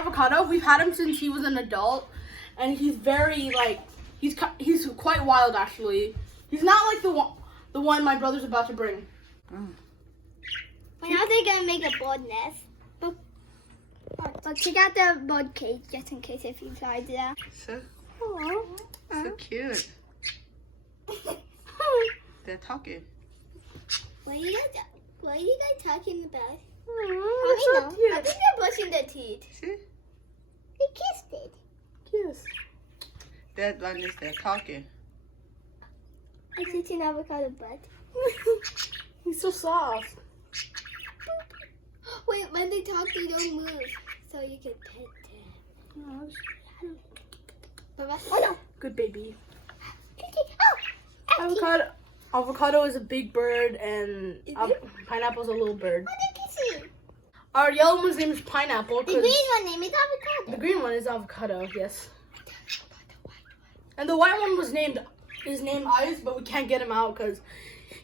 Avocado. We've had him since he was an adult, and he's very like he's quite wild actually. He's not like the one my brother's about to bring. Now they're gonna make a bird nest. But check out the bird cage just in case if you guys there. So cute. They're talking. What are you guys talking about? So I cute. think they're brushing their teeth. See? They kissed it. Yes. That one is they're talking. It's eating avocado butt. He's so soft. Wait, when they talk, they don't move, so you can pet them. Oh no! Good baby. Oh, Avocado is a big bird, and Is it? Pineapple's a little bird. they're kissing. Our yellow one's name is Pineapple. The 'cause green one name is the avocado. green one is Avocado. Yes. And the white one was named Ice, but we can't get him out because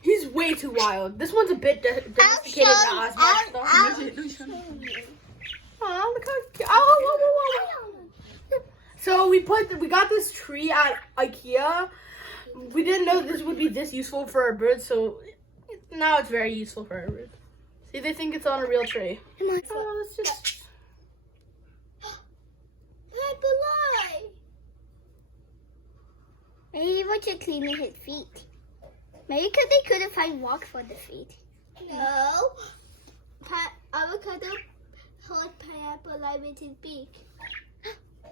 he's way too wild. This one's a bit domesticated now. Let me show you. Oh, look how cute. Oh, whoa. So we got this tree at IKEA. We didn't know this would be this useful for our birds, so now it's very useful for our birds. See, they think it's on a real tree. Come on. Oh, let's just. Piper. Maybe he wants to clean his feet. Maybe because they couldn't find rocks for the feet. No. Avocado hold pineapple alive with his beak.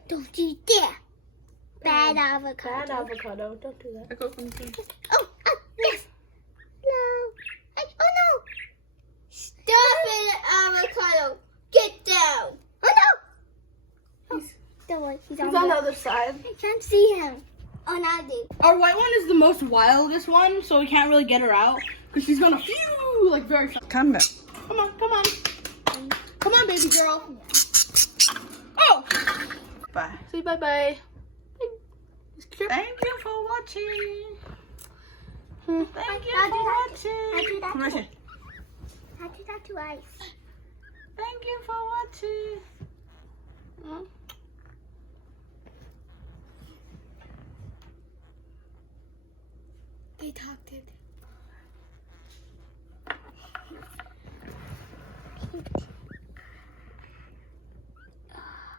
Don't you dare. Bad avocado. Bad avocado. Don't do that. I go from the Oh, yes. No. Oh no. Stop it, avocado. Get down. Oh no. Don't worry, he's He's on the other side. I can't see him. Oh, now I do. Our white one is the most wildest one, so we can't really get her out because she's gonna phew like very fast. Come back. Come on, come on. Come on, baby girl. Oh! Bye. Say bye-bye. Thank you for watching. Thank you I'll for do that. watching. I'll do that Come too. here. I do that twice. Thank you for watching. They talked it.